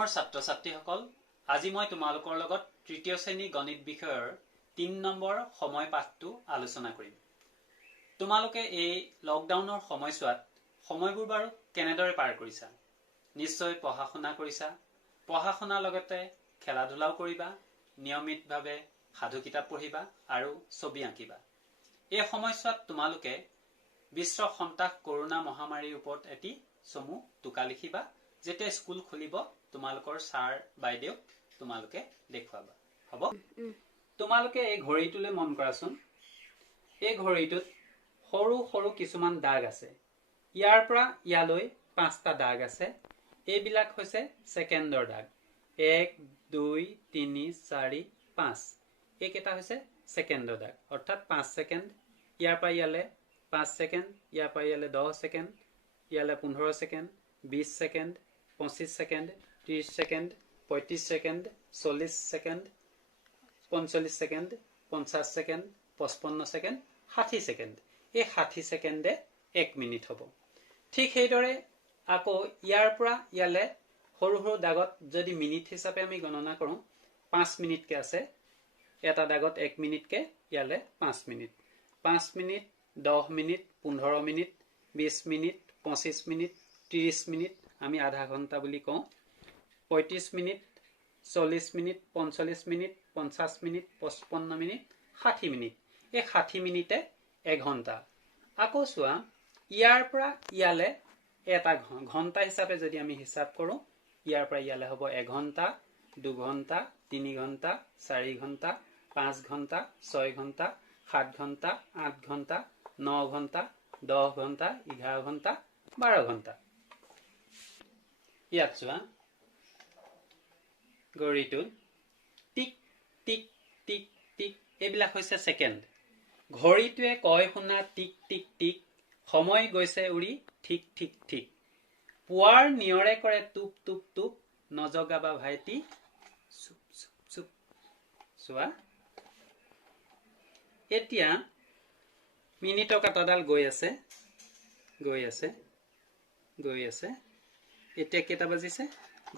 মৰমৰ ছাত্ৰ-ছাত্ৰীসকল, আজি মই তোমালোকৰ লগত তৃতীয় শ্ৰেণী গণিত বিষয়ৰ ৩ নম্বৰ সময় পাঠটো আলোচনা কৰিম। তোমালোকে এই লকডাউনৰ সময়ছোৱাত সময়বোৰ বাৰু কেনেদৰে পাৰ কৰিছা? নিশ্চয় পঢ়া-শুনা কৰিছা। পঢ়া-শুনাৰ লগতে খেলা-ধূলাও কৰিবা, নিয়মিতভাৱে সাধু কিতাপ পঢ়িবা আৰু ছবি আঁকিবা। এই সময়ছোৱাত তোমালোকে বিশ্ব সন্ত্ৰাস কৰোনা মহামাৰীৰ ওপৰত এটি চমু টোকা লিখিবা। যেতিয়া স্কুল খুলিব তোমালোকৰ ছাৰ বাইদেউক তোমালোকে দেখুৱাবা। হ'ব? তোমালোকে এই ঘড়ীটোলৈ মন কৰাচোন। এই ঘড়ীটোত সৰু সৰু কিছুমান দাগ আছে। ইয়াৰ পৰা ইয়ালৈ 5টা দাগ আছে। এইবিলাক হৈছে ছেকেণ্ডৰ দাগ। 1 2 3 4 5। এইকেইটা হৈছে ছেকেণ্ডৰ দাগ, অৰ্থাৎ 5 ছেকেণ্ড। ইয়াৰ পৰা ইয়ালৈ 5 ছেকেণ্ড, ইয়াৰ পৰা ইয়ালৈ 10 ছেকেণ্ড, ইয়ালৈ 15 second, 20 second, 25 second, 30 second, 35 second, 40 second, 45 second, 50 second, 55 second, 60 second. এই 60 ছেকেণ্ডে 1 মিনিট হ'ব। ঠিক সেইদৰে আকৌ ইয়াৰ পৰা ইয়ালৈ সৰু সৰু দাগত যদি মিনিট হিচাপে আমি গণনা কৰোঁ, 5 মিনিটকৈ আছে। এটা দাগত 1 মিনিটকৈ, ইয়ালৈ 5 minute. 5 minute, 10 minute, 15 minute, 20 minute, 25 minute, 30 minute, আমি আধা ঘণ্টা বুলি কওঁ। 35 minute, 40 minute, 45 minute, 50 minute, 55 minute, 60 minute. এই 60 মিনিটে এঘণ্টা। আকৌ চোৱা, ইয়াৰ পৰা ইয়ালৈ এটা ঘণ্টা হিচাপে যদি আমি হিচাপ কৰোঁ, ইয়াৰ পৰা ইয়ালৈ হ'ব 1 ঘণ্টা, 2 ঘণ্টা, 3 ঘণ্টা, 4 ঘণ্টা, 5 ঘণ্টা, 6 ঘণ্টা, 7 ঘণ্টা, 8 ঘণ্টা, 9 ঘণ্টা, 10 ঘণ্টা, 11 ঘণ্টা, 12 ঘণ্টা। ইয়াত চোৱা, ঘড়ীটোত টিক টিক টিক টিক এইবিলাক হৈছে ছেকেণ্ড। ঘড়ীটোৱে কয় শুনা টিক টিক টিক, সময় গৈছে উৰি ঠিক ঠিক ঠিক। পুৱাৰ নিয়ৰে কৰে টুপ টুপ টুপ, নজগাবা ভাইটি চুপ চুপ চুপ। চোৱা, এতিয়া মিনিটৰ কাঁটাডাল গৈ আছে, গৈ আছে, গৈ আছে। এতিয়া কেইটা বাজিছে?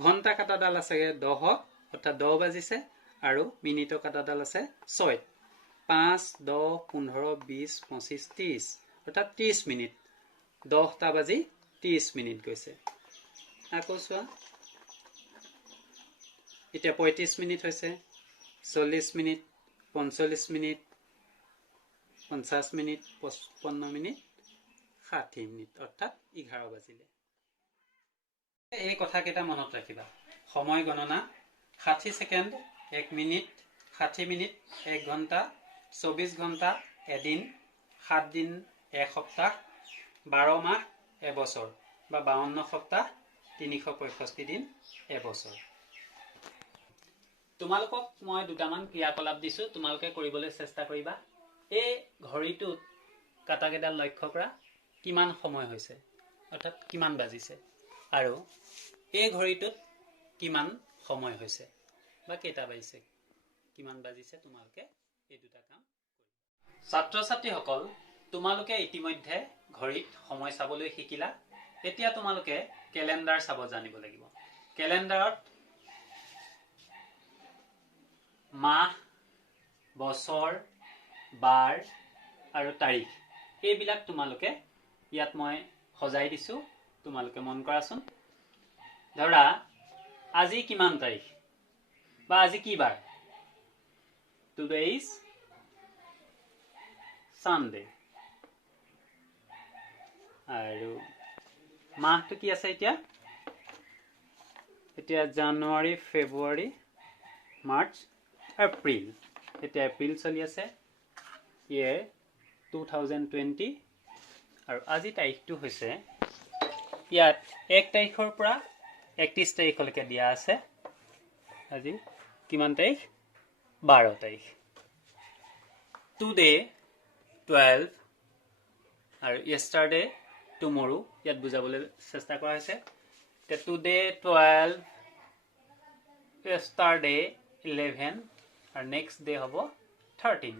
ঘণ্টা কাঁটাডাল আছে 10, অৰ্থাৎ 10 বাজিছে, আৰু মিনিটৰ কাঁটাডাল আছে 6। 5, 10, 15, 20, 25, 30, অৰ্থাৎ 30 মিনিট। 10টা বাজি 30 মিনিট গৈছে। আকৌ চোৱা, এতিয়া 35 মিনিট হৈছে, 40 minute, 45 minute, 50 minute, 55 minute, 60 minute, অৰ্থাৎ 11 বাজিলে। এই কথাকেইটা মনত ৰাখিবা। সময় গণনা: 60 ছেকেণ্ড 1 মিনিট, 60 মিনিট 1 ঘণ্টা, 24 ঘণ্টা এদিন, 7 দিন এসপ্তাহ, 12 মাহ এবছৰ, বা 52 সপ্তাহ 365 দিন এবছৰ। তোমালোকক মই দুটামান ক্ৰিয়াকলাপ দিছোঁ, তোমালোকে কৰিবলৈ চেষ্টা কৰিবা। এই ঘড়ীটোত কাটাকেইডাল লক্ষ্য কৰা, কিমান সময় হৈছে, অৰ্থাৎ কিমান বাজিছে, আৰু এই ঘড়ীটোত কিমান সময় হৈছে বা কেইটা বাজিছে, কিমান বাজিছে, তোমালোকে এই দুটা কাম কৰিবা। ছাত্ৰ-ছাত্ৰীসকল, তোমালোকে ইতিমধ্যে ঘড়ীত সময় চাবলৈ শিকিলা। এতিয়া তোমালোকে কেলেণ্ডাৰ চাব জানিব লাগিব। কেলেণ্ডাৰত মাহ, বছৰ, বাৰ আৰু তাৰিখ এইবিলাক তোমালোকে ইয়াত মই সজাই দিছোঁ, তোমালোকে মন কৰাচোন। ধৰা, আজি কিমান তাৰিখ বা আজি কি বাৰ? Today is Sunday। আৰু মাহটো কি আছে এতিয়া? এতিয়া জানুৱাৰী, ফেব্ৰুৱাৰী, মাৰ্চ, এপ্ৰিল। এতিয়া এপ্ৰিল চলি আছে, ইয়েৰ 2020। আৰু আজি তাৰিখটো হৈছে, ইয়াত 1 তাৰিখৰ পৰা 31 তাৰিখলৈকে দিয়া আছে। আজি কিমান তাৰিখ? 12 তাৰিখ। টুডে 12 আৰু য়েষ্টাৰডে টুমৰো ইয়াত বুজাবলৈ চেষ্টা কৰা হৈছে। টুডে 12, য়েষ্টাৰডে 11, আৰু নেক্সট ডে হ'ব 13।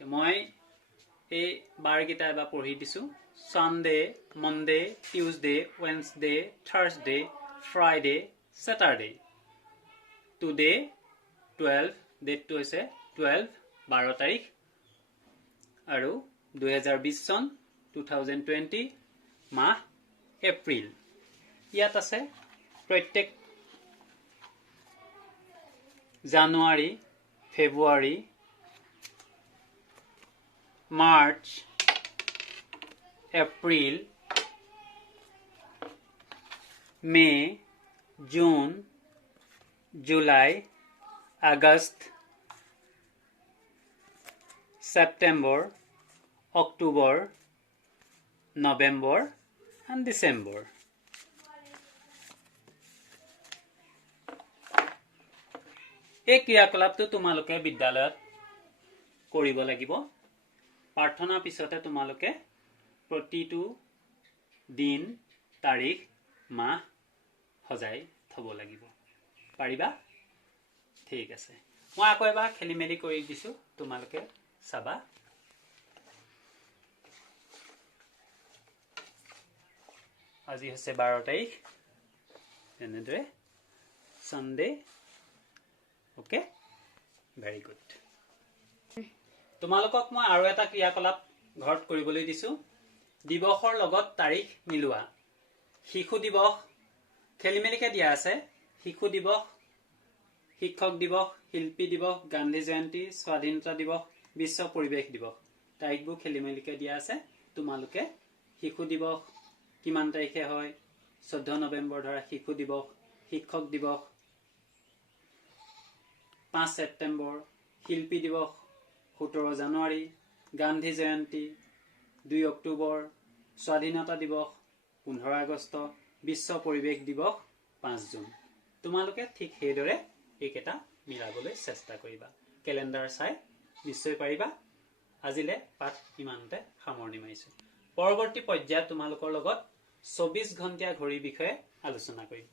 মই এই বাৰকেইটা এবাৰ পঢ়ি দিছোঁ। Sunday, Monday, Tuesday, Wednesday, Thursday, Friday, Saturday. Today 12, ডেটটো হৈছে 12, 12 তাৰিখ, আৰু 2020 চন 2020 মাহ এপ্ৰিল। ইয়াত আছে প্ৰত্যেক জানুৱাৰী, ফেব্ৰুৱাৰী, March, April, May, June, July, August, September, October, November and December. এই ক্ৰিয়াকলাপটো তোমালোকে বিদ্যালয়ত কৰিব লাগিব। প্ৰাৰ্থনাৰ পিছতে তোমালোকে প্ৰতিটো দিন, তাৰিখ, মাহ সজাই থব লাগিব। পাৰিবা? ঠিক আছে। মই আকৌ এবাৰ খেলি মেলি কৰি দিছোঁ, তোমালোকে চাবা। আজি হৈছে 12 তাৰিখ, তেনেদৰে ছানডে। Okay, very good. তোমালোকক মই আৰু এটা ক্ৰিয়াকলাপ ঘৰত কৰিবলৈ দিছোঁ। দিৱসৰ লগত তাৰিখ মিলোৱা। শিশু দিৱস খেলি মেলিকৈ দিয়া আছে। শিশু দিৱস, শিক্ষক দিৱস, শিল্পী দিৱস, গান্ধী জয়ন্তী, স্বাধীনতা দিৱস, বিশ্ব পৰিৱেশ দিৱস। তাৰিখবোৰ খেলি মেলিকৈ দিয়া আছে। তোমালোকে শিশু দিৱস কিমান তাৰিখে হয়, 14 নৱেম্বৰ ধৰা শিশু দিৱস, শিক্ষক দিৱস 5 ছেপ্টেম্বৰ, শিল্পী দিৱস 17 জানুৱাৰী, গান্ধী জয়ন্তী 2 অক্টোবৰ, স্বাধীনতা দিৱস 15 আগষ্ট, বিশ্ব পৰিৱেশ দিৱস 5 জুন। তোমালোকে ঠিক সেইদৰে এইকেইটা মিলাবলৈ চেষ্টা কৰিবা। কেলেণ্ডাৰ চাই নিশ্চয় পাৰিবা। আজিলে পাঠ ইমানতে সামৰণি মাৰিছোঁ। পৰৱৰ্তী পৰ্যায়ত তোমালোকৰ লগত 24 ঘণ্টীয়া ঘড়ীৰ বিষয়ে আলোচনা কৰিম।